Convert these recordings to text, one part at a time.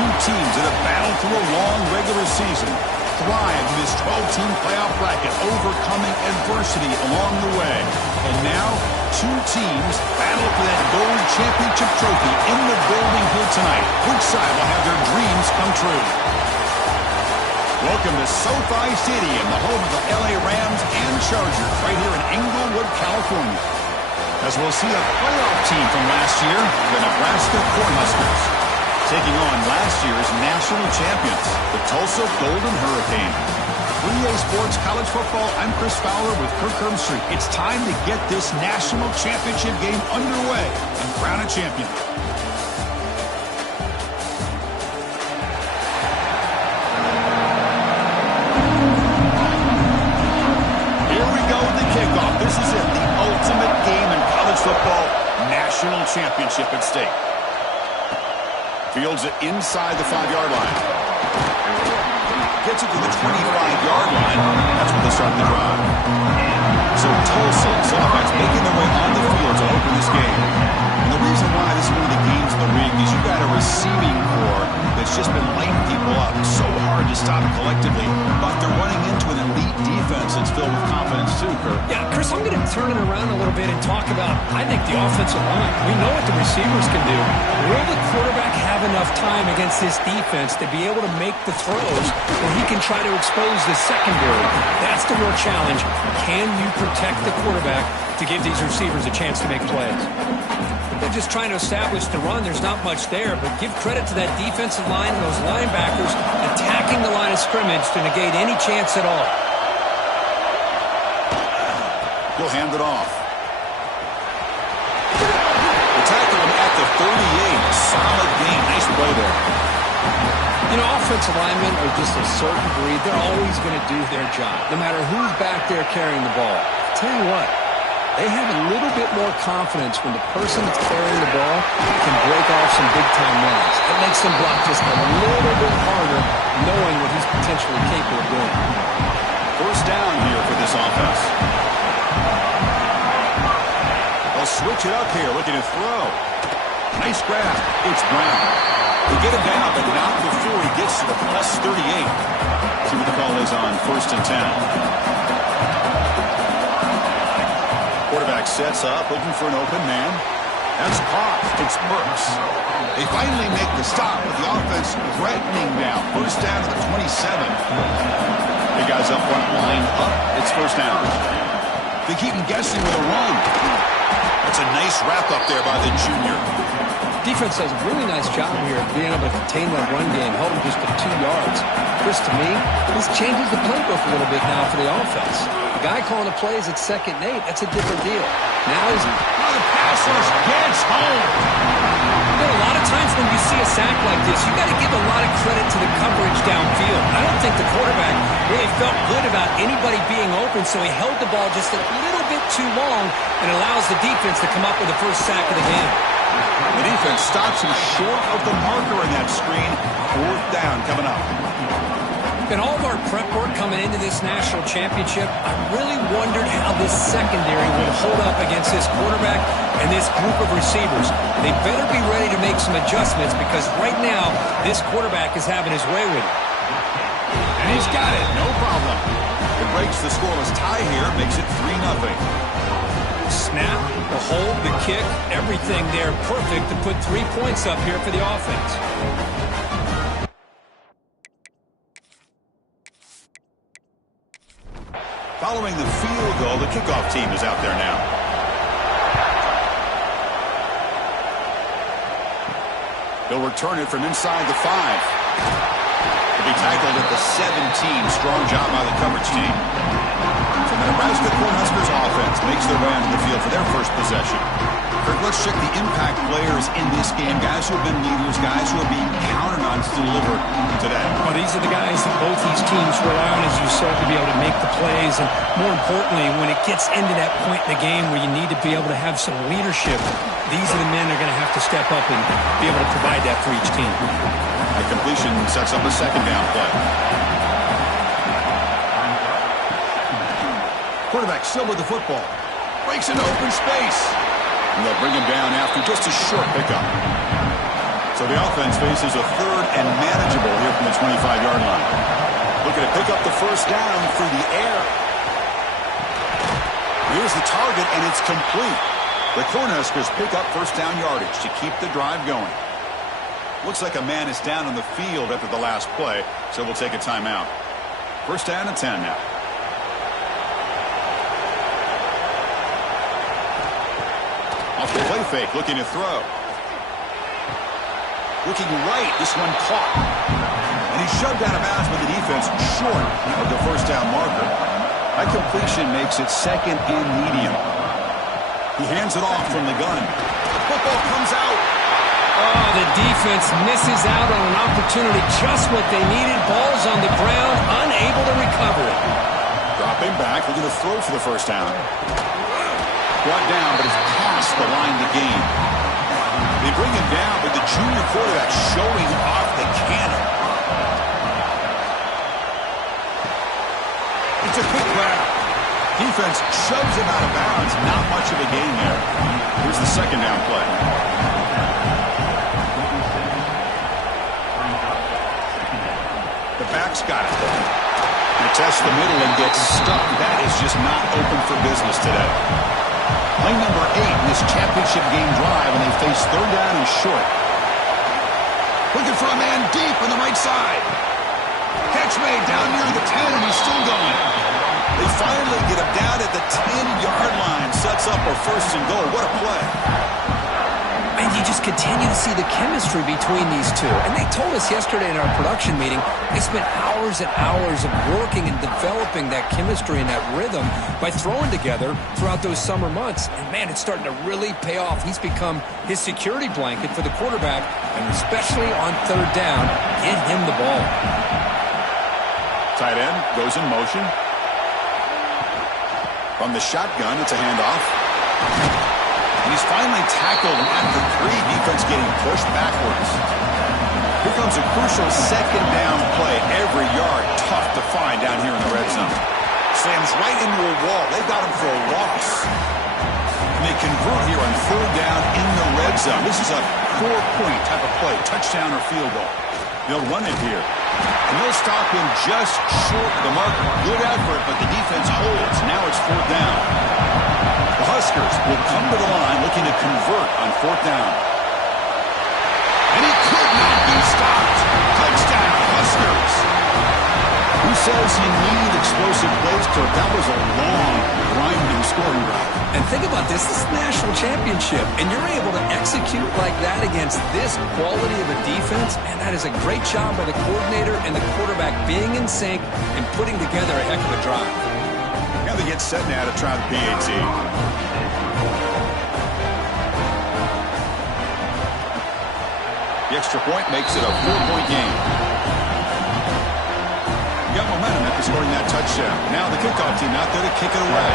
two teams that have battled through a long regular season, thrived in this 12-team playoff bracket, overcoming adversity along the way. And now, two teams battle for that gold championship trophy in the building here tonight. Which side will have their dreams come true? Welcome to SoFi Stadium, the home of the LA Rams and Chargers, right here in Inglewood, California. As we'll see a playoff team from last year, the Nebraska Cornhuskers, taking on last year's national champions, the Tulsa Golden Hurricanes. 3A Sports College Football, I'm Chris Fowler with Kirk Herbstreit. It's time to get this national championship game underway and crown a champion. Here we go with the kickoff. This is it, the ultimate game in college football, national championship at stake. Fields it inside the 5-yard line. Gets it to the 25-yard line. That's where they start the drive. So Tulsa's offense making their way on the field to open this game. And the reason why this is one of the games in the ring is you've got a receiving core that's just been lighting people up. So hard to stop collectively. But they're running into an elite defense that's filled with confidence too, Kirk. Yeah, Chris, I'm going to turn it around a little bit and talk about, I think, the offensive line. We know what the receivers can do. Will the quarterback have enough time against this defense to be able to make the throws where he can try to expose the secondary? That's the real challenge. Can you protect the quarterback to give these receivers a chance to make plays? They're just trying to establish the run. There's not much there, but give credit to that defensive line and those linebackers attacking the line of scrimmage to negate any chance at all. He'll hand it off. The tackle him at the 38. Solid game. Nice play there. You know, offensive linemen are just a certain breed. They're always going to do their job, no matter who's back there carrying the ball. I'll tell you what, they have a little bit more confidence when the person that's carrying the ball can break off some big-time runs. It makes them block just a little bit harder, knowing what he's potentially capable of doing. First down here for this offense. They'll switch it up here, looking to throw. Nice grab. It's Brown. They get him down, but not before he gets to the plus 38. See what the call is on 1st and 10. Quarterback sets up, looking for an open man. That's caught. It's Burks. They finally make the stop, but the offense threatening now. First down to the 27. The guys up front line up. It's first down. They keep him guessing with a run. That's a nice wrap up there by the junior. Defense does a really nice job here of being able to contain that run game, held him just to 2 yards. Chris, to me, this changes the playbook a little bit now for the offense. The guy calling the plays at 2nd and 8, that's a different deal. Now he's... Oh, the pass rush gets home. You know, a lot of times when you see a sack like this, you got to give a lot of credit to the coverage downfield. I don't think the quarterback really felt good about anybody being open, so he held the ball just a little bit too long and allows the defense to come up with the first sack of the game. The defense stops him short of the marker in that screen. 4th down coming up. In all of our prep work coming into this national championship, I really wondered how this secondary would hold up against this quarterback and this group of receivers. They better be ready to make some adjustments because right now, this quarterback is having his way with it. And he's got it. No problem. It breaks the scoreless tie here. Makes it 3-0. Snap, the hold, the kick, everything there perfect to put 3 points up here for the offense. Following the field goal, the kickoff team is out there now. They'll return it from inside the 5. They'll be tackled at the 17. Strong job by the coverage team. So the Nebraska Cornhuskers offense makes their way onto the field for their first possession. Kirk, let's check the impact players in this game. Guys who have been leaders, guys who are being counted on to deliver today. Well, these are the guys that both these teams rely on, as you said, to be able to make the plays. And more importantly, when it gets into that point in the game where you need to be able to have some leadership, these are the men that are going to have to step up and be able to provide that for each team. The completion sets up a 2nd down play. Quarterback still with the football. Breaks into open space. And they'll bring him down after just a short pickup. So the offense faces a third and manageable here from the 25-yard line. Looking to pick up the first down through the air. Here's the target, and it's complete. The Cornhuskers pick up first down yardage to keep the drive going. Looks like a man is down on the field after the last play, so we'll take a timeout. First down and 10 now. Off the play fake, looking to throw. Looking right, this one caught. And he's shoved out of bounds with the defense short of the first down marker. That completion makes it second and medium. He hands it off from the gun. The football comes out. Oh, the defense misses out on an opportunity, just what they needed. Ball's on the ground, unable to recover it. Dropping back, looking to throw for the first down. Brought down, but it's past the line to gain. They bring him down, but the junior quarterback showing off the cannon. It's a quick grab. Defense shoves him out of bounds. Not much of a gain there. Here's the second down play. The back's got it. They test the middle and get stuck. That is just not open for business today. Play number 8 in this championship game drive, and they face third down and short. Looking for a man deep on the right side. Catch made down near the 10, and he's still going. They finally get him down at the 10-yard line. Sets up a first and goal. What a play. And you just continue to see the chemistry between these two. And they told us yesterday in our production meeting, they spent hours and hours of working and developing that chemistry and that rhythm by throwing together throughout those summer months. And, man, it's starting to really pay off. He's become his security blanket for the quarterback, and especially on third down, get him the ball. Tight end goes in motion. From the shotgun, it's a handoff. And he's finally tackled at the 3. Defense getting pushed backwards. Here comes a crucial second down play. Every yard tough to find down here in the red zone. Slams right into a wall. They got him for a loss. And they convert here on third down in the red zone. This is a 4-point type of play. Touchdown or field goal. They'll run it here. And they'll stop him just short of the marker. Good effort, but the defense holds. Now it's fourth down. The Huskers will come to the line looking to convert on fourth down. And he could not be stopped. Touchdown, Huskers. Who says you need explosive plays, Kirk? That was a long, grinding scoring drive. And think about this. This is the national championship, and you're able to execute like that against this quality of a defense, and that is a great job by the coordinator and the quarterback being in sync and putting together a heck of a drive. Now they get set now to try the PAT. The extra point makes it a 4-point game. You got momentum after scoring that touchdown. Now the kickoff team out there to kick it away.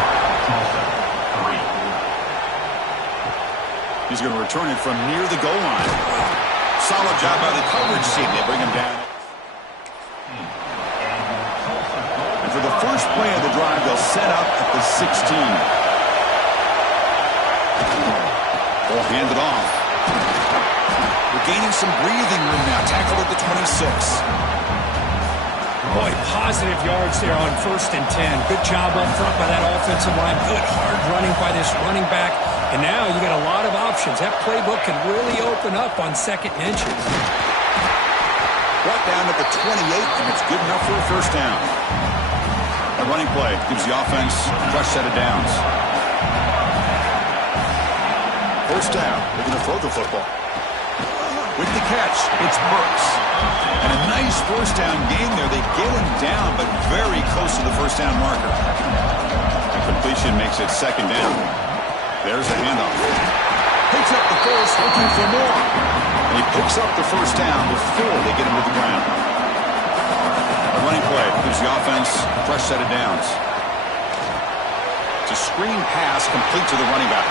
He's going to return it from near the goal line. Solid job by the coverage team. They bring him down. And for the first play of the drive, they'll set up at the 16. Ball handed off. We're gaining some breathing room now. Tackled at the 26. Boy, positive yards there on 1st and 10. Good job up front by that offensive line. Good hard running by this running back. And now you got a lot of options. That playbook can really open up on 2nd and inches. Brought down at the 28, and it's good enough for a first down. A running play gives the offense a fresh set of downs. First down. They're going to throw the football. With the catch, it's Burks. And a nice first down game there. They get him down, but very close to the first down marker. The completion makes it 2nd down. There's the handoff. Picks up the first, looking for more. And he picks up the first down before they get him to the ground. A running play gives the offense a fresh set of downs. It's a screen pass complete to the running back.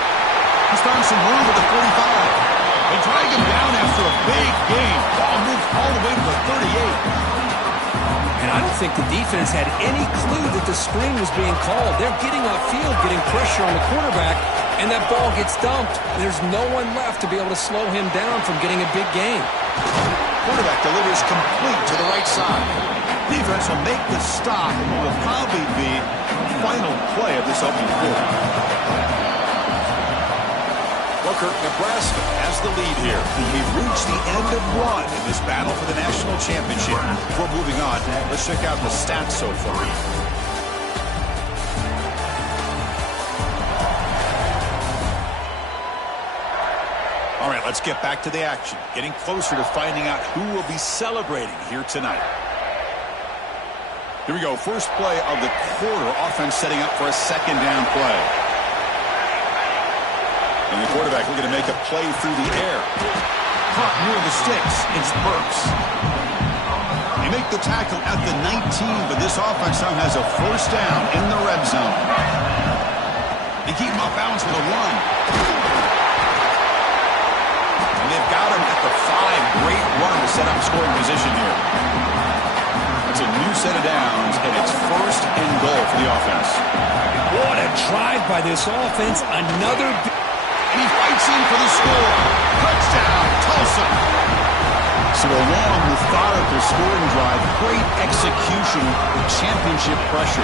He's found some room at the 45. They drag him down after a big gain. Ball moved all the way to the 38. And I don't think the defense had any clue that the screen was being called. They're getting upfield, getting pressure on the quarterback, And that ball gets dumped. There's no one left to be able to slow him down from getting a big gain. Quarterback delivers complete to the right side. Defense will make the stop, and will probably be the final play of this opening quarter. Booker, Nebraska has the lead here. We've reached the end of one in this battle for the national championship. Before moving on, let's check out the stats so far. All right, let's get back to the action. Getting closer to finding out who will be celebrating here tonight. Here we go. First play of the quarter. Offense setting up for a second down play. And the quarterback looking to make a play through the air. Caught near the sticks. It's Burks. They make the tackle at the 19, but this offense now has a first down in the red zone. They keep him off balance with a run. And they've got him at the 5. Great run to set up scoring position here. It's a new set of downs, and it's first and goal for the offense. What a drive by this offense. Another... And he fights in for the score. Touchdown, Tulsa. So a long, methodical scoring drive. Great execution with championship pressure.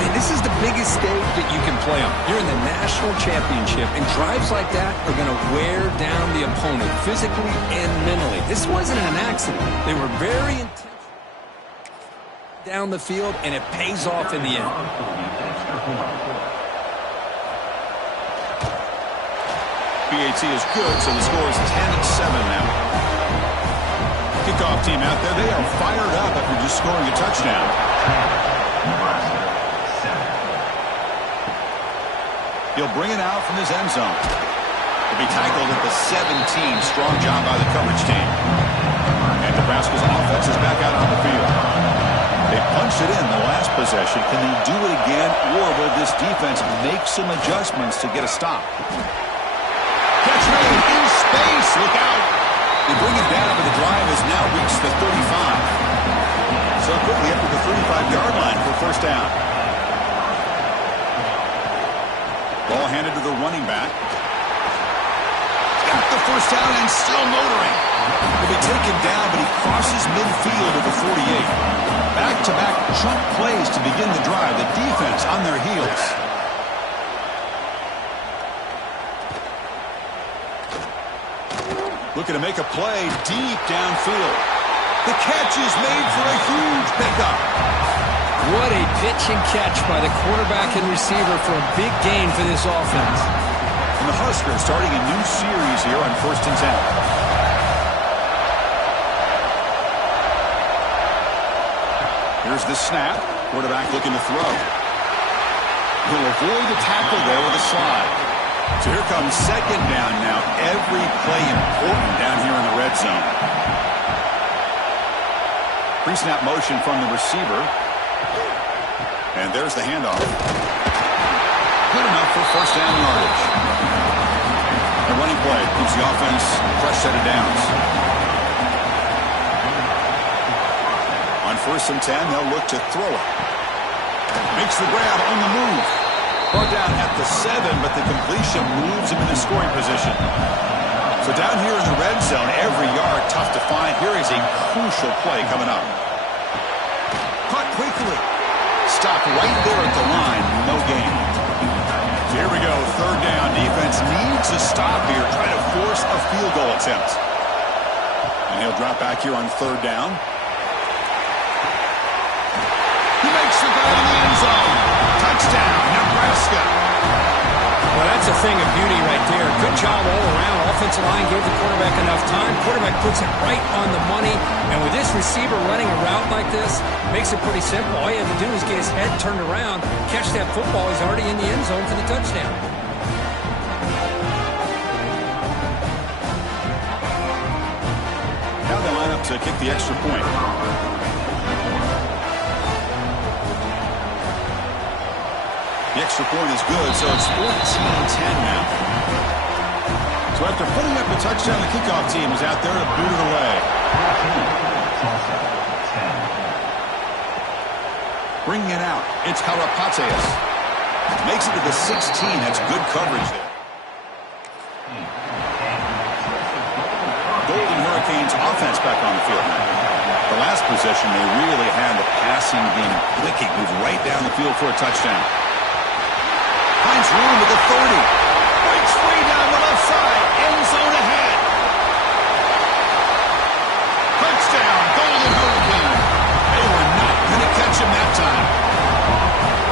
Man, this is the biggest stage that you can play on. You're in the national championship, and drives like that are going to wear down the opponent physically and mentally. This wasn't an accident. They were very intentional down the field, and it pays off in the end. PAT is good, so the score is 10-7 now. Kickoff team out there. They are fired up after just scoring a touchdown. He'll bring it out from his end zone. He'll be tackled at the 17. Strong job by the coverage team. And Nebraska's offense is back out on the field. They punched it in the last possession. Can they do it again, or will this defense make some adjustments to get a stop? Catch made in space. Look out. They bring him down, but the drive has now reached the 35. So quickly up to the 35-yard line for first down. Ball handed to the running back. Got the first down and still motoring. He'll be taken down, but he crosses midfield at the 48. Back-to-back chunk plays to begin the drive. The defense on their heels. Looking to make a play deep downfield. The catch is made for a huge pickup. What a pitch and catch by the quarterback and receiver for a big gain for this offense. And the Huskers starting a new series here on 1st and 10. Here's the snap. Quarterback looking to throw. He'll avoid the tackle there with a slide. So here comes second down now. Every play important down here in the red zone. Pre-snap motion from the receiver. And there's the handoff. Good enough for first down yardage. A running play keeps the offense fresh set of downs. On 1st and 10, they'll look to throw it. Makes the grab on the move. Brought down at the 7, but the completion moves him into scoring position. So down here in the red zone, every yard tough to find. Here is a crucial play coming up. Caught quickly. Stopped right there at the line. No gain. So here we go. 3rd down. Defense needs a stop here. Try to force a field goal attempt. And he'll drop back here on 3rd down. He makes the grab in the end zone. Touchdown, Nebraska. Well, that's a thing of beauty right there. Good job all around. Offensive line gave the quarterback enough time. Quarterback puts it right on the money. And with this receiver running a route like this, makes it pretty simple. All you have to do is get his head turned around, catch that football. He's already in the end zone for the touchdown. Now they line up to kick the extra point. The extra point is good, so it's 14-10 now. So after putting up a touchdown, the kickoff team is out there to boot it away. Bringing it out, it's Harapateas. Makes it to the 16. That's good coverage there. offense back on the field now. The last possession, they really had the passing game clicking. Moved right down the field for a touchdown. Finds room with the 30. Breaks free down the left side. End zone ahead. Touchdown, Golden Hurricanes. They were not going to catch him that time.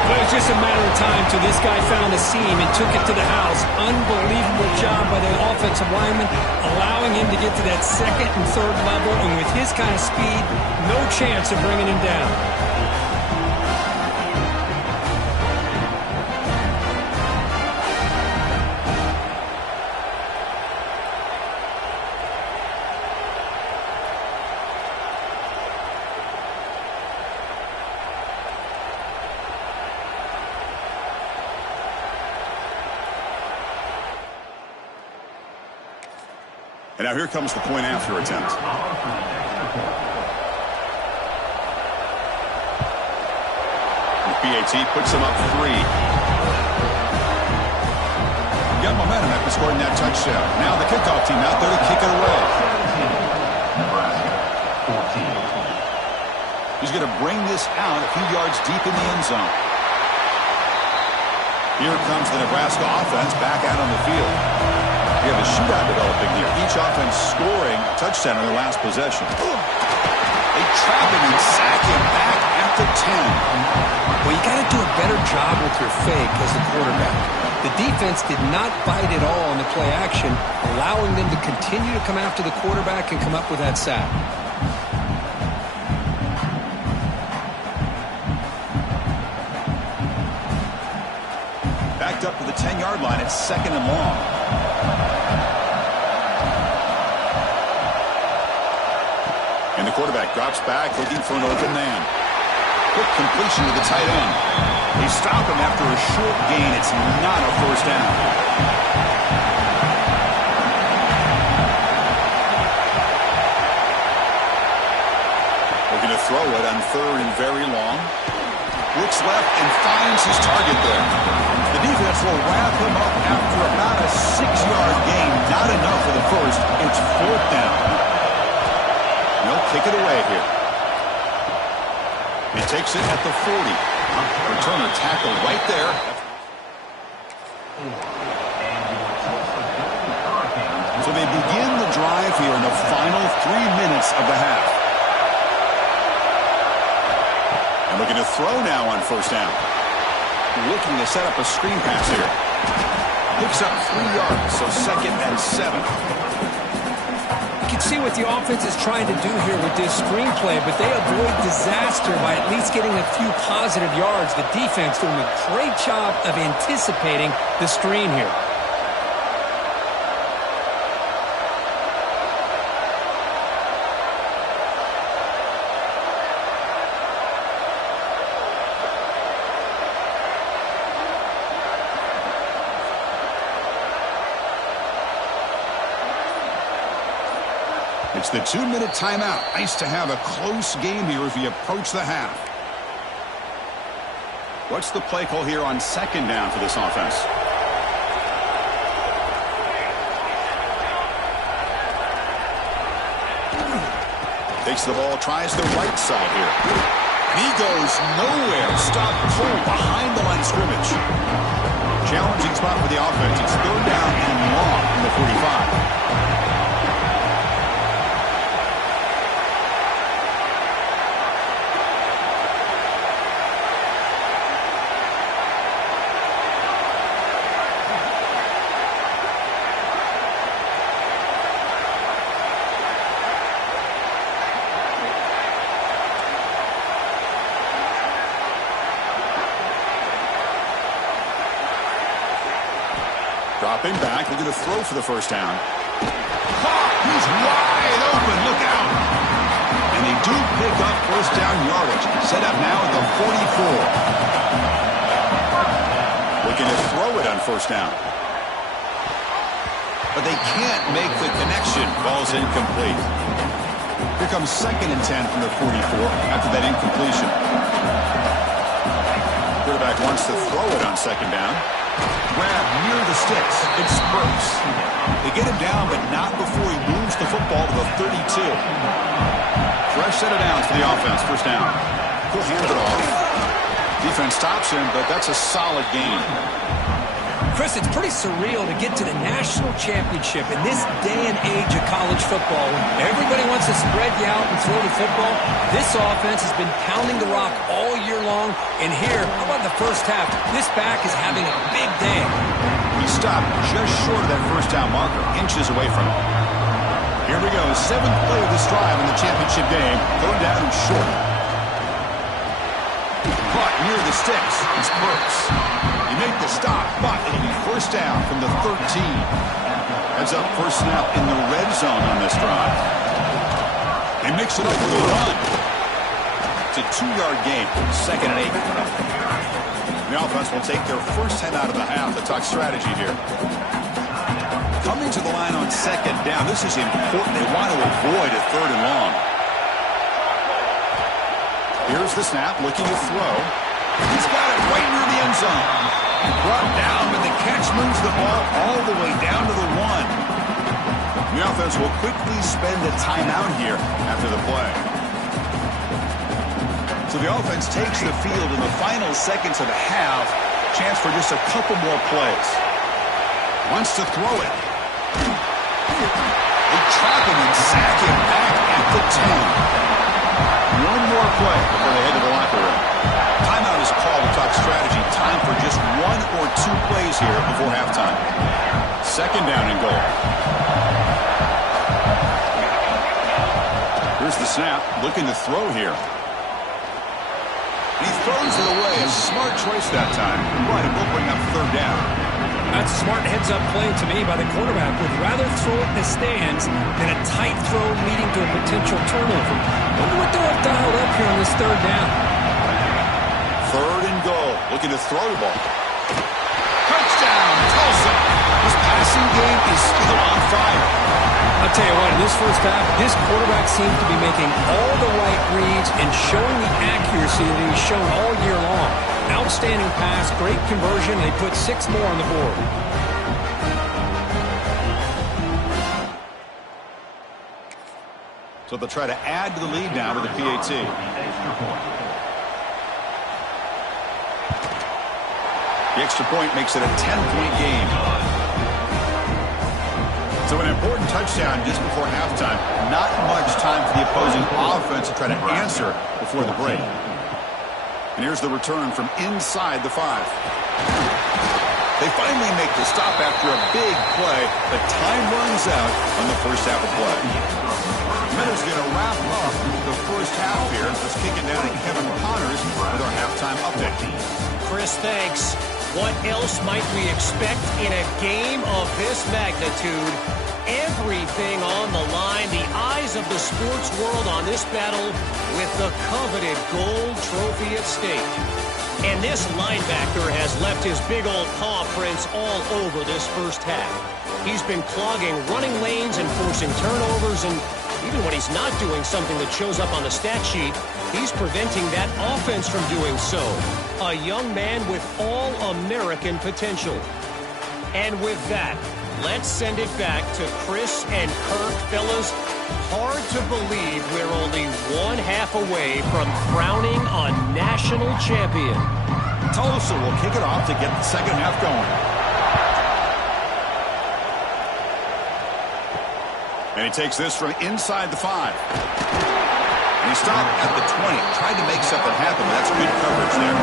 Well, it was just a matter of time till this guy found a seam and took it to the house. Unbelievable job by the offensive lineman, allowing him to get to that second and third level, and with his kind of speed, no chance of bringing him down. And now here comes the point after attempt. The PAT puts him up 3. Got momentum after scoring that touchdown. Now the kickoff team out there to kick it away. He's going to bring this out a few yards deep in the end zone. Here comes the Nebraska offense back out on the field. We have a shootout developing here. Each offense scoring a touchdown on their last possession. They trap him and sack him back at the 10. Well, you got to do a better job with your fake as the quarterback. The defense did not bite at all on the play action, allowing them to continue to come after the quarterback and come up with that sack. Backed up to the 10-yard line. It's 2nd and long. And the quarterback drops back, looking for an open man. Quick completion to the tight end. They stop him after a short gain. It's not a first down. Looking to throw it on 3rd and very long. Looks left and finds his target there. The defense will wrap him up after about a 6-yard gain. Not enough for the first. It's 4th down. They'll kick it away here. He takes it at the 40. Returner tackle right there. So they begin the drive here in the final 3 minutes of the half. And looking to throw now on first down. Looking to set up a screen pass here. Picks up 3 yards, so 2nd and 7. You can see what the offense is trying to do here with this screenplay, but they avoid disaster by at least getting a few positive yards. The defense doing a great job of anticipating the screen here. It's the 2-minute timeout. Nice to have a close game here as we approach the half. What's the play call here on 2nd down for this offense? Takes the ball, tries the right side here. And he goes nowhere. Stop pull behind the line of scrimmage. Challenging spot for the offense. It's 3rd down and long from the 45. Dropping back, looking to throw for the first down. He's wide open, look out. And they do pick up first down yardage. Set up now at the 44. Looking to throw it on first down. But they can't make the connection. Ball's incomplete. Here comes 2nd and 10 from the 44 after that incompletion. Quarterback wants to throw it on 2nd down. Grab near the sticks. It spurts. They get him down, but not before he moves the football to the 32. Fresh set of downs for the offense. First down. He'll hand it off. Defense stops him, but that's a solid gain. Chris, it's pretty surreal to get to the national championship in this day and age of college football. Everybody wants to spread you out and throw the football. This offense has been pounding the rock all year long. And here, how about the first half? This back is having a big day. He stopped just short of that first down marker, inches away from it. Here we go, 7th play of this drive in the championship game. Third down and short. Caught near the sticks. It's Burks. He made the stop, but it'll be first down from the 13. Heads up, first snap in the red zone on this drive. They mix it up with a run. It's a 2-yard gain. 2nd and 8. The offense will take their first 10 out of the half. The talk strategy here. Coming to the line on 2nd down. This is important. They want to avoid a 3rd and long. Here's the snap, looking to throw. He's got it right near the end zone. Brought down, but the catch moves the ball all the way down to the 1. The offense will quickly spend a timeout here after the play. So the offense takes the field in the final seconds of the half. Chance for just a couple more plays. Wants to throw it. They trap him and sack him back at the 10. One more play before they head to the locker room. Timeout is called to talk strategy. Time for just 1 or 2 plays here before halftime. 2nd down and goal. Here's the snap. Looking to throw here. He throws it away. A smart choice that time. But it will bring up 3rd down. That's a smart heads-up play to me by the quarterback. Would rather throw it in the stands than a tight throw leading to a potential turnover. Wonder what they'll have dialed up here on this 3rd down. 3rd and goal. Looking to throw the ball. Touchdown, Tulsa. His passing game is still on fire. I'll tell you what, in this first half, this quarterback seems to be making all the right reads and showing the accuracy that he's shown all year long. Outstanding pass, great conversion. They put 6 more on the board. So they'll try to add to the lead now with the PAT. The extra point makes it a 10-point game. So an important touchdown just before halftime. Not much time for the opposing offense to try to answer before the break. And here's the return from inside the 5. They finally make the stop after a big play, but time runs out on the first half of play. Minutes going to wrap up the first half here. Let's kick it down to Kevin Connors with our halftime update. Chris, thanks. What else might we expect in a game of this magnitude? Everything on the line, the eyes of the sports world on this battle with the coveted gold trophy at stake. And this linebacker has left his big old paw prints all over this first half. He's been clogging running lanes and forcing turnovers, and even when he's not doing something that shows up on the stat sheet, he's preventing that offense from doing so. A young man with all-American potential. And with that, let's send it back to Chris and Kirk. Fellas, hard to believe we're only 1 half away from crowning a national champion. Tulsa will kick it off to get the second half going. And he takes this from inside the 5. And he stopped at the 20. Tried to make something happen, but that's good coverage there.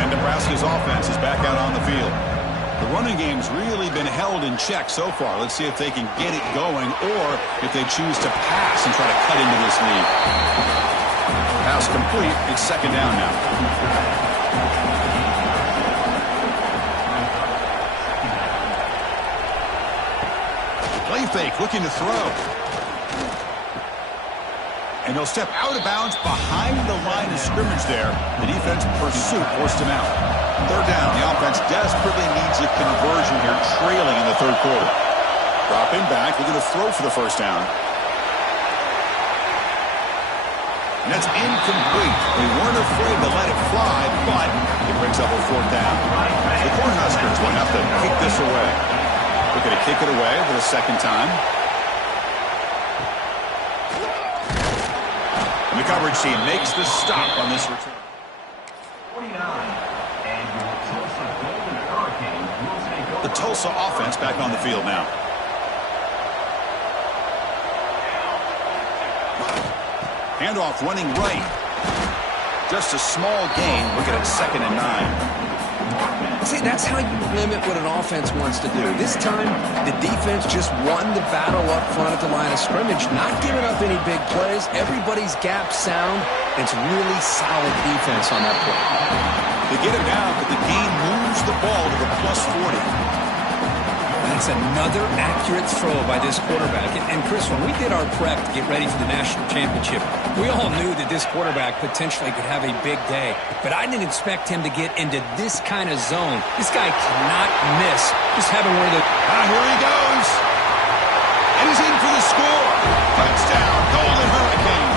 And Nebraska's offense is back out on the field. The running game's really been held in check so far. Let's see if they can get it going or if they choose to pass and try to cut into this lead. Pass complete. It's second down now. Play fake, looking to throw. And he'll step out of bounds behind the line of scrimmage there. The defense pursuit forced him out. Third down. The offense desperately needs a conversion here, trailing in the third quarter. Dropping back, looking to throw for the first down. And that's incomplete. They weren't afraid to let it fly, but it brings up a 4th down. The Cornhuskers will have to kick this away. They're going to kick it away for the 2nd time. And the coverage team makes the stop on this return. 49, and your Tulsa Golden Hurricanes will take over. The Tulsa offense back on the field now. Handoff running right. Just a small gain. Looking at 2nd and 9. See, that's how you limit what an offense wants to do. This time, the defense just won the battle up front at the line of scrimmage, not giving up any big plays. Everybody's gap sound. It's really solid defense on that play. They get it down, but the gain moves the ball to the +40. That's another accurate throw by this quarterback. And Chris, when we did our prep to get ready for the national championship, we all knew that this quarterback potentially could have a big day. But I didn't expect him to get into this kind of zone. This guy cannot miss. Just having one of the... Here he goes. And he's in for the score. Touchdown, Golden Hurricanes.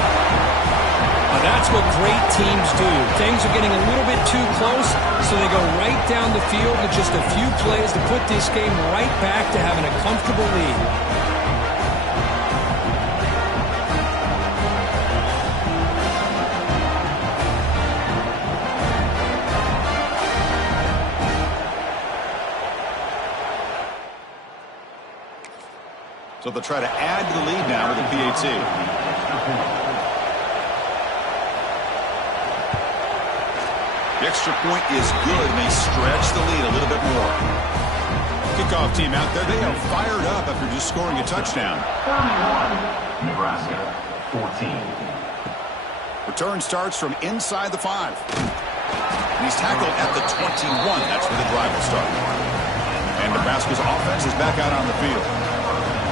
Now that's what great teams do. Things are getting a little bit too close, so they go right down the field with just a few plays to put this game right back to having a comfortable lead. So they'll try to add to the lead now with a PAT. The extra point is good, and they stretch the lead a little bit more. Kickoff team out there, they are fired up after just scoring a touchdown. 31, Nebraska, 14. Return starts from inside the 5. And he's tackled at the 21. That's where the drive will start. And Nebraska's offense is back out on the field.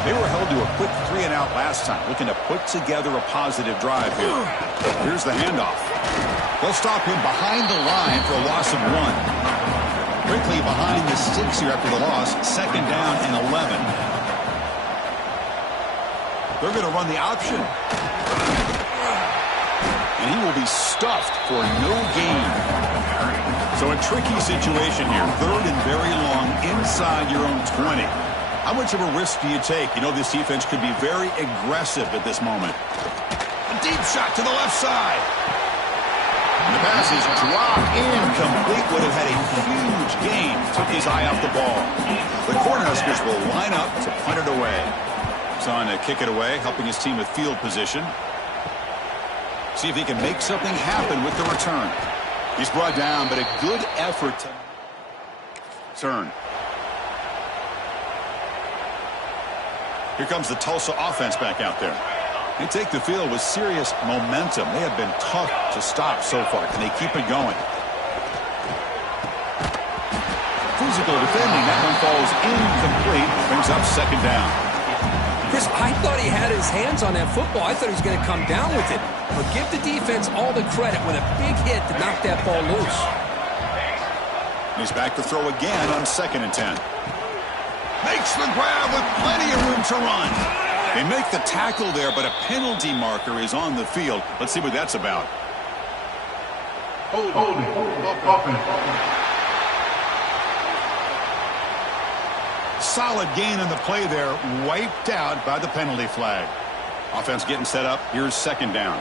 They were held to a quick 3-and-out last time, looking to put together a positive drive here. Here's the handoff. They'll stop him behind the line for a loss of 1. Quickly behind the sticks here after the loss. 2nd down and 11. They're going to run the option. And he will be stuffed for no gain. So a tricky situation here. 3rd and very long inside your own 20. How much of a risk do you take? You know this defense could be very aggressive at this moment. A deep shot to the left side. And the pass is dropped incomplete. Would have had a huge gain. Took his eye off the ball. The Cornhuskers will line up to punt it away. He's on to kick it away, helping his team with field position. See if he can make something happen with the return. He's brought down, but a good effort to turn. Here comes the Tulsa offense back out there. They take the field with serious momentum. They have been tough to stop so far. Can they keep it going? Physical defending. That one falls incomplete. Brings up 2nd down. Chris, I thought he had his hands on that football. I thought he was going to come down with it. But give the defense all the credit with a big hit to knock that ball loose. He's back to throw again on 2nd and 10. Makes the grab with plenty of room to run. They make the tackle there, but a penalty marker is on the field. Let's see what that's about. Holding. Solid gain on the play there, wiped out by the penalty flag. Offense getting set up. Here's 2nd down.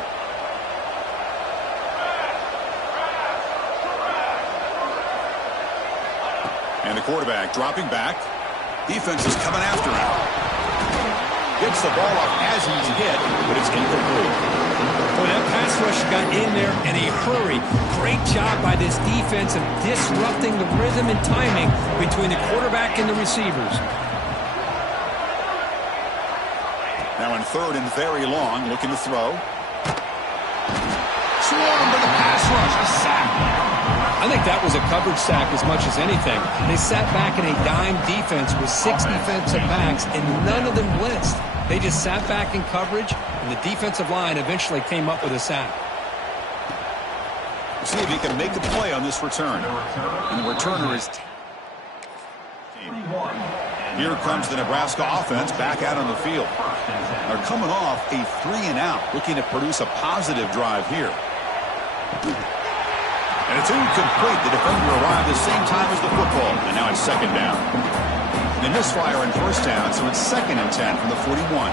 And the quarterback dropping back. Defense is coming after him. Gets the ball off as he's hit, but it's incomplete. Boy, that pass rush got in there in a hurry. Great job by this defense of disrupting the rhythm and timing between the quarterback and the receivers. Now in 3rd and very long, looking to throw. Swarm to the pass rush, a sack. I think that was a coverage sack as much as anything. They sat back in a dime defense with 6 defensive backs, and none of them blitzed. They just sat back in coverage, and the defensive line eventually came up with a sack. See if he can make a play on this return. And the returner is... Here comes the Nebraska offense back out on the field. They're coming off a 3-and-out, looking to produce a positive drive here. And it's incomplete. The defender arrived the same time as the football, and now it's second down. They misfire on first down, so it's 2nd and 10 from the 41.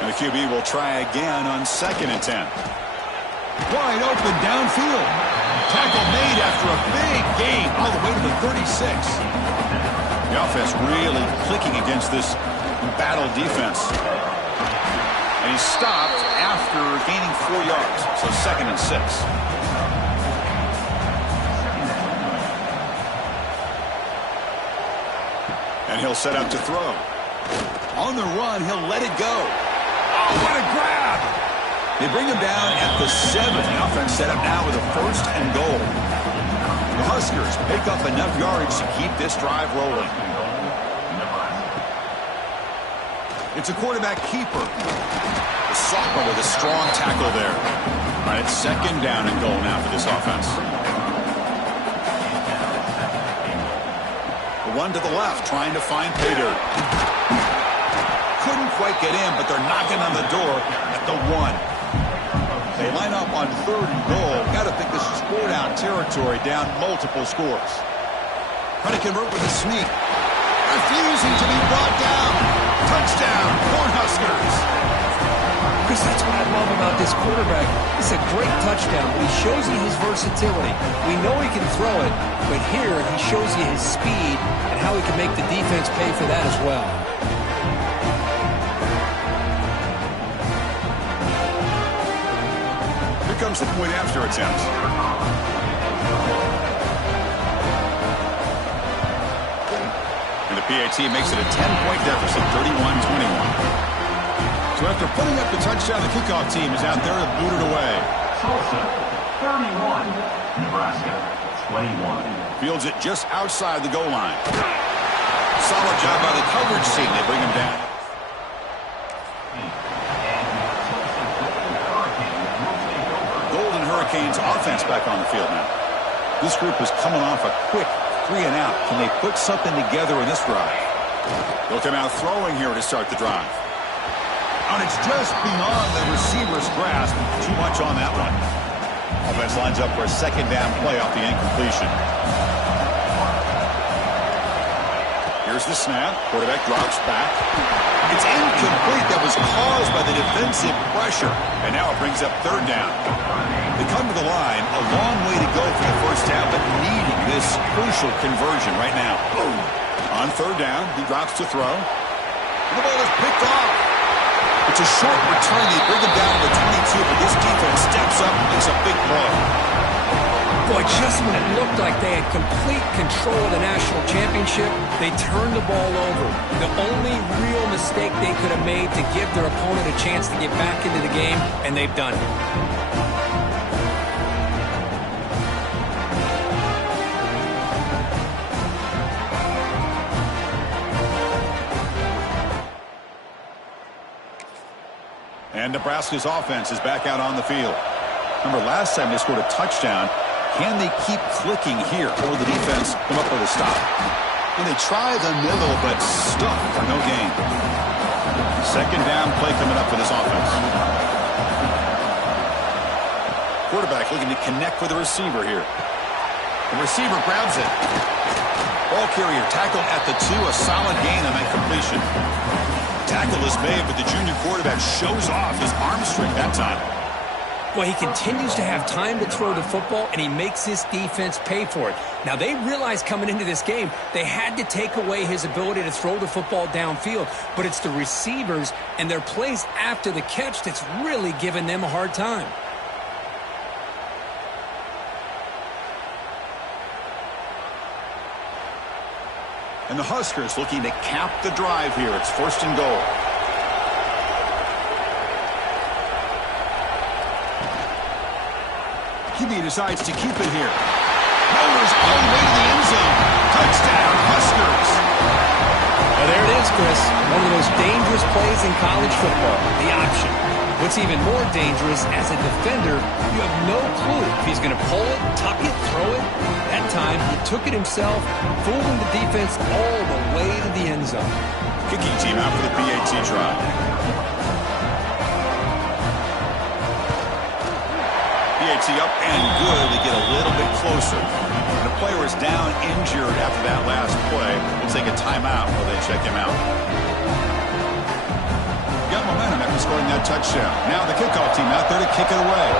And the QB will try again on 2nd and 10. Wide open downfield. Tackle made after a big gain all the way to the 36. The offense really clicking against this battle defense. And he's stopped after gaining 4 yards, so 2nd and 6. And he'll set up to throw. On the run, he'll let it go. Oh, what a grab! They bring him down at the 7. The offense set up now with a 1st and goal. The Huskers pick up enough yards to keep this drive rolling. It's a quarterback keeper. The sophomore with a strong tackle there. All right, it's 2nd down and goal now for this offense. The one to the left trying to find pay dirt. Couldn't quite get in, but they're knocking on the door at the 1. They line up on 3rd and goal. Got to think this is 4-down territory, down multiple scores. Trying to convert with a sneak. Refusing to be brought down. Touchdown, Cornhuskers. Chris, that's what I love about this quarterback. It's a great touchdown, but he shows you his versatility. We know he can throw it, but here he shows you his speed and how he can make the defense pay for that as well. Here comes the point after attempt. And the PAT makes it a 10-point deficit, 31-21. So after putting up the touchdown, the kickoff team is out there to boot it away. Tulsa, 31. Nebraska, 21. Fields it just outside the goal line. Solid job by the coverage team. They bring him down. Golden Hurricanes offense back on the field now. This group is coming off a quick 3-and-out. Can they put something together in this drive? They'll come out throwing here to start the drive. And it's just beyond the receiver's grasp. Too much on that one. Offense lines up for a 2nd down play off the incompletion. Here's the snap. Quarterback drops back. It's incomplete. That was caused by the defensive pressure. And now it brings up 3rd down. They come to the line. A long way to go for the 1st down, but needing this crucial conversion right now. On 3rd down, he drops to throw. And the ball is picked off. It's a short return. They bring him down to the 22, but this defense steps up and makes a big play. Boy, just when it looked like they had complete control of the national championship, they turned the ball over. The only real mistake they could have made to give their opponent a chance to get back into the game, and they've done it. And Nebraska's offense is back out on the field. Remember, last time they scored a touchdown. Can they keep clicking here, or the defense come up with a stop? And they try the middle, but stuck for no gain. 2nd down play coming up for this offense. Quarterback looking to connect with the receiver here. The receiver grabs it. Ball carrier tackled at the 2. A solid gain on that completion. Tackle is made, but the junior quarterback shows off his arm strength that time. Well, he continues to have time to throw the football, and he makes this defense pay for it. Now, they realized coming into this game, they had to take away his ability to throw the football downfield, but it's the receivers and their plays after the catch that's really giving them a hard time. And the Huskers looking to cap the drive here. It's 1st and goal. QB decides to keep it here. Rollers all the way to the end zone. Touchdown, Huskers. Well, there it is, Chris. One of the most dangerous plays in college football, the option. What's even more dangerous, as a defender, you have no clue if he's going to pull it, tuck it, throw it. That time, he took it himself, fooling the defense all the way to the end zone. Kicking team out for the PAT drive. PAT up and good to get a little bit closer. The player is down injured after that last play. We'll take a timeout while they check him out. Got momentum after scoring that touchdown. Now the kickoff team out there to kick it away.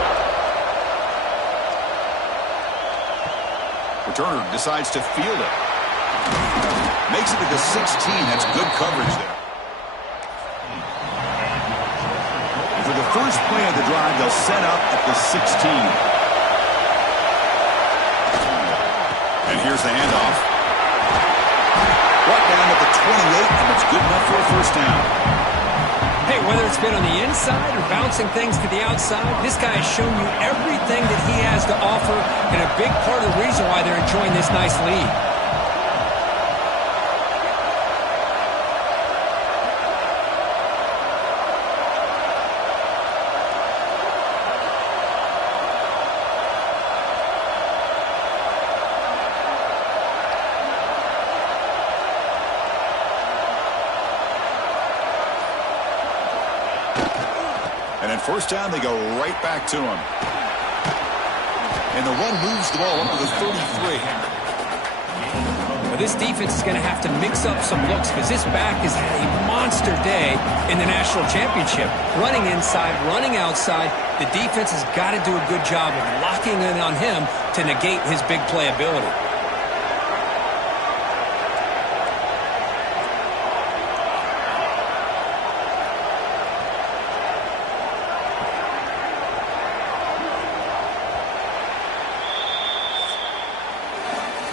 Returner decides to field it. Makes it to the 16. That's good coverage there. And for the first play of the drive, they'll set up at the 16. And here's the handoff. Brought down at the 28, and it's good enough for a first down. Hey, whether it's been on the inside or bouncing things to the outside, this guy has shown you everything that he has to offer, and a big part of the reason why they're enjoying this nice lead. First down, they go right back to him. And the run moves the ball up to the 33. Well, this defense is going to have to mix up some looks because this back has had a monster day in the national championship. Running inside, running outside. The defense has got to do a good job of locking in on him to negate his big play ability.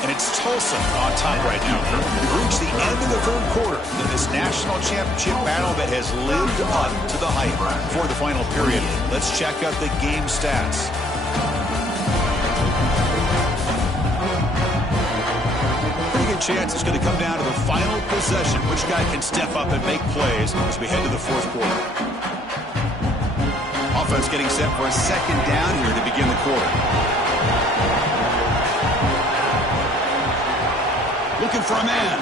It's Tulsa on top right now. We've reached the end of the third quarter in this national championship battle that has lived up to the hype. For the final period, let's check out the game stats. Pretty good chance it's going to come down to the final possession. Which guy can step up and make plays as we head to the fourth quarter. Offense getting set for a second down here to begin the quarter. Looking for a man.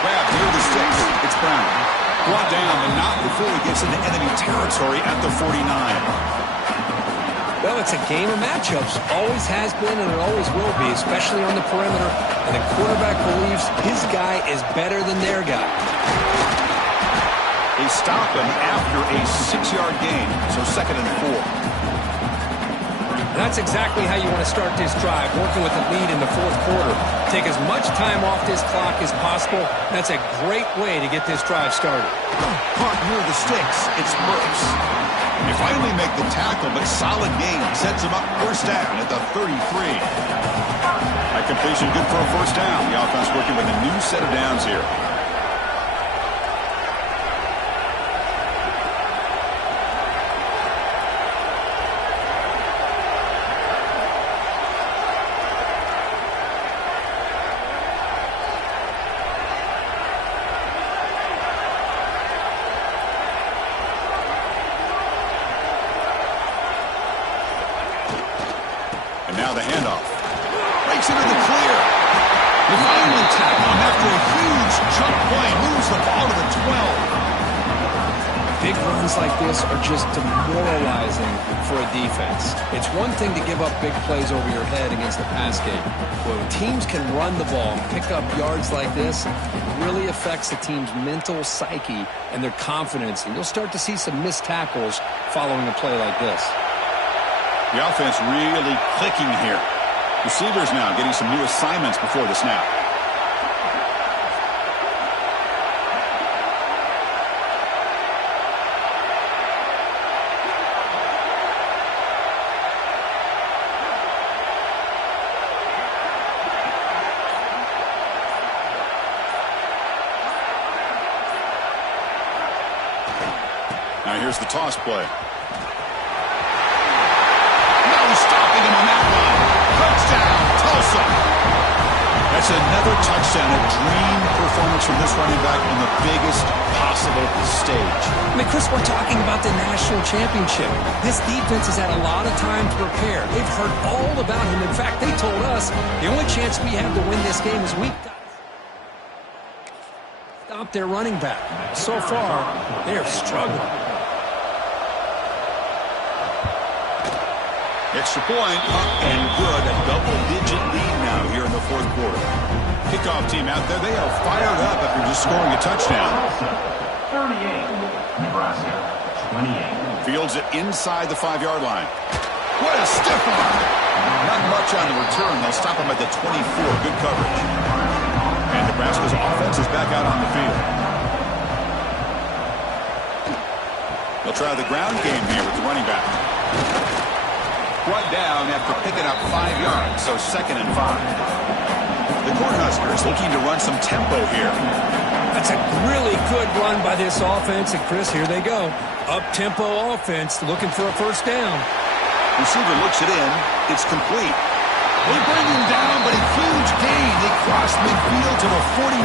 Grab near the sticks. It's Brown. Brought down, but not before he gets into enemy territory at the 49. Well, it's a game of matchups. Always has been and it always will be, especially on the perimeter. And the quarterback believes his guy is better than their guy. They stop him after a 6-yard gain, so 2nd and 4. That's exactly how you want to start this drive, working with a lead in the fourth quarter. Take as much time off this clock as possible. That's a great way to get this drive started. Caught near the sticks. It's Brooks. They finally make the tackle, but solid gain sets him up first down at the 33. That completion good for a first down. The offense working with a new set of downs here. Now the handoff. Breaks into the clear. They finally tackle him after a huge jump play. Moves the ball to the 12. Big runs like this are just demoralizing for a defense. It's one thing to give up big plays over your head against the pass game. But when teams can run the ball and pick up yards like this, it really affects the team's mental psyche and their confidence. And you'll start to see some missed tackles following a play like this. The offense really clicking here. Receivers now getting some new assignments before the snap. Now here's the toss play. Stopping him on that one. Touchdown, Tulsa. That's another touchdown, a dream performance from this running back on the biggest possible stage. I mean, Chris, we're talking about the national championship. This defense has had a lot of time to prepare. They've heard all about him. In fact, they told us the only chance we have to win this game is week. stop their running back. So far, they are struggling. Extra point, up and good. A double-digit lead now here in the fourth quarter. Kickoff team out there, they are fired up after just scoring a touchdown. 38, Nebraska 28. Fields it inside the 5-yard line. What a stiff arm! Not much on the return. They'll stop him at the 24. Good coverage. And Nebraska's offense is back out on the field. They'll try the ground game here with the running back. Brought down after picking up 5 yards, so 2nd and 5. The Cornhuskers looking to run some tempo here. That's a really good run by this offense. And, Chris, here they go. Up-tempo offense looking for a first down. Receiver looks it in. It's complete. They bring him down, but a huge gain. They cross midfield to the 49.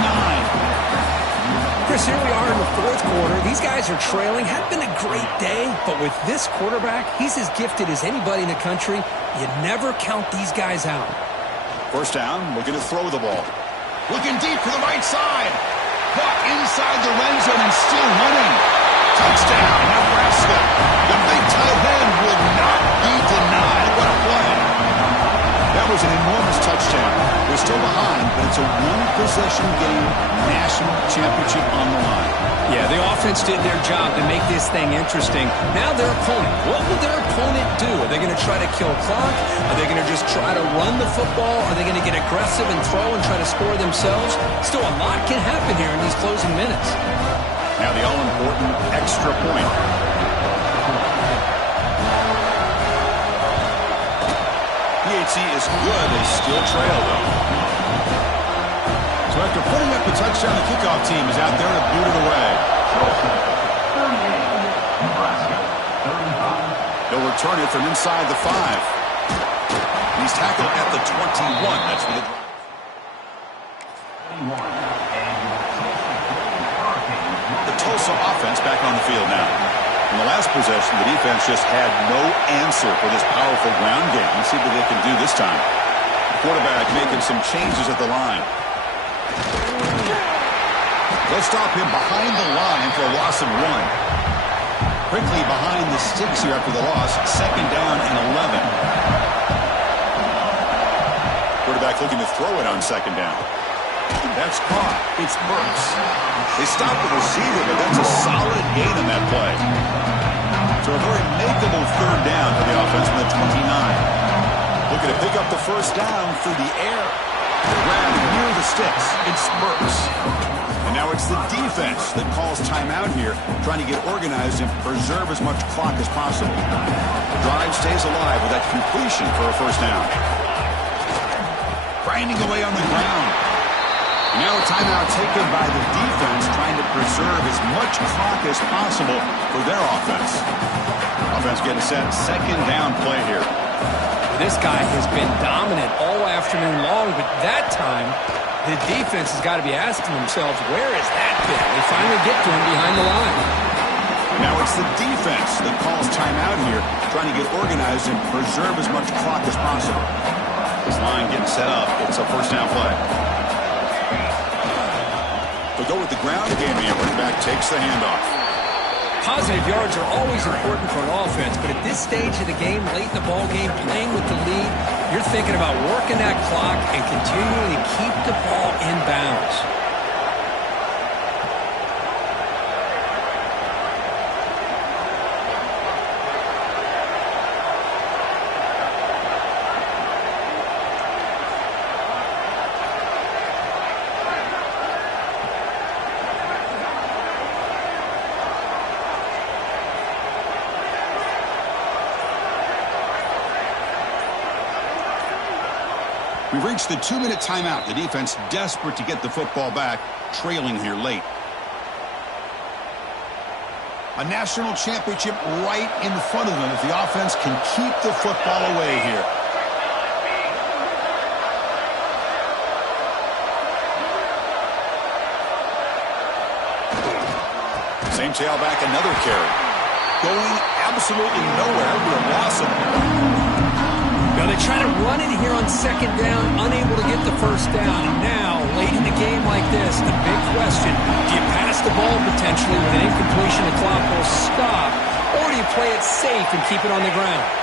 Chris, here we are in the fourth quarter. These guys are trailing. Had been a great day, but with this quarterback, he's as gifted as anybody in the country. You never count these guys out. First down, looking to throw the ball. Looking deep to the right side. Caught inside the red zone and still running. Touchdown, Nebraska. The big tight end will not be denied. What a play. That was an enormous touchdown. They're still behind, but it's a one-possession game, national championship on the line. Yeah, the offense did their job to make this thing interesting. Now their opponent. What will their opponent do? Are they going to try to kill clock? Are they going to just try to run the football? Are they going to get aggressive and throw and try to score themselves? Still, a lot can happen here in these closing minutes. Now the all-important extra point. PHC is good. They still trail, though. So after putting up the touchdown, the kickoff team is out there to boot it away. 38, Nebraska 35. They'll return it from inside the 5. He's tackled at the 21. That's for the drive. 21, and your Tulsa Golden Hurricanes. The Tulsa offense back on the field now. In the last possession, the defense just had no answer for this powerful ground game. Let's see what they can do this time. The quarterback making some changes at the line. They'll stop him behind the line for a loss of 1. Quickly behind the sticks here after the loss. 2nd down and 11. Quarterback looking to throw it on 2nd down. That's caught. It's Burks. They stopped the receiver, but that's a solid gain on that play. So a very makeable 3rd down for the offense from the 29. Looking to pick up the first down through the air. Grab near the sticks. It's Burks. And now it's the defense that calls timeout here, trying to get organized and preserve as much clock as possible. The drive stays alive with that completion for a first down. Grinding away on the ground. And now a timeout taken by the defense, trying to preserve as much clock as possible for their offense. Offense getting set. 2nd down play here. This guy has been dominant all afternoon long, but that time, the defense has got to be asking themselves, where has that been? They finally get to him behind the line. Now it's the defense that calls timeout here, trying to get organized and preserve as much clock as possible. This line getting set up. It's a first down play. They'll go with the ground game here. Running back takes the handoff. Positive yards are always important for an offense, but at this stage of the game, late in the ball game, playing with the lead, you're thinking about working that clock and continuing to keep the ball in bounds. We've reached the 2-minute timeout. The defense desperate to get the football back, trailing here late. A national championship right in front of them if the offense can keep the football away here. Same tailback, another carry. Going absolutely nowhere with a loss of Now they try to run it here on second down, unable to get the first down. And now, late in the game like this, the big question, do you pass the ball potentially with an incompletion, the clock will stop, or do you play it safe and keep it on the ground?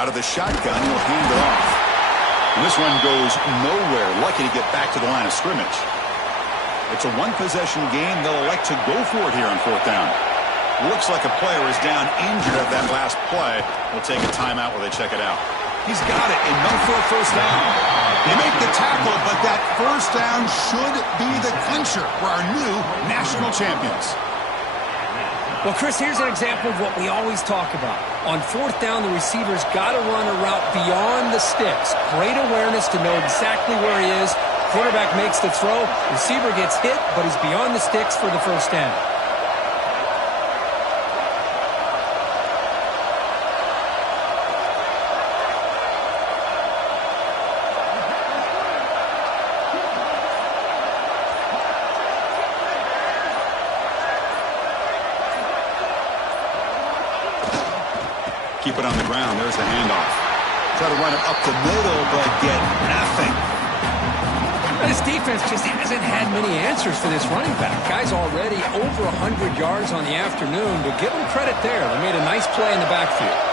Out of the shotgun, he'll hand it off. And this one goes nowhere. Lucky to get back to the line of scrimmage. It's a one-possession game. They'll elect to go for it here on fourth down. Looks like a player is down injured at that last play. We'll take a timeout while they check it out. He's got it, and no for a first down. They make the tackle, but that first down should be the clincher for our new national champions. Well, Chris, here's an example of what we always talk about. On fourth down, the receiver's got to run a route beyond the sticks. Great awareness to know exactly where he is. Quarterback makes the throw. Receiver gets hit, but he's beyond the sticks for the first down. Keep it on the ground. There's the handoff. Try to run it up the middle, but get nothing. This defense just hasn't had many answers for this running back. Guy's already over 100 yards on the afternoon, but give him credit there. They made a nice play in the backfield.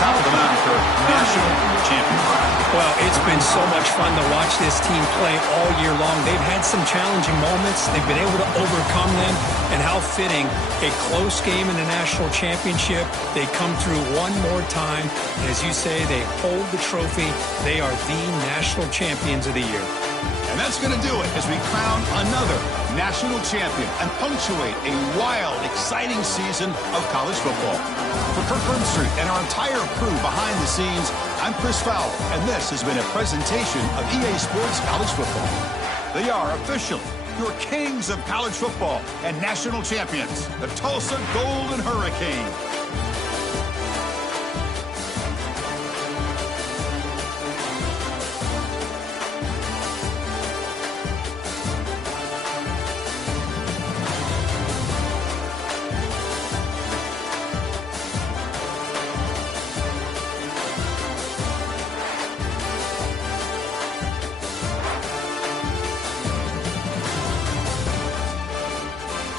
Top of the mountain for national champions. Well, it's been so much fun to watch this team play all year long. They've had some challenging moments. They've been able to overcome them. And how fitting, a close game in the national championship. They come through one more time. And as you say, they hold the trophy. They are the national champions of the year. And that's going to do it as we crown another national champion and punctuate a wild, exciting season of college football. For Kirk Burnstreet and our entire crew behind the scenes, I'm Chris Fowler, and this has been a presentation of EA Sports College Football. They are officially your kings of college football and national champions, the Tulsa Golden Hurricanes.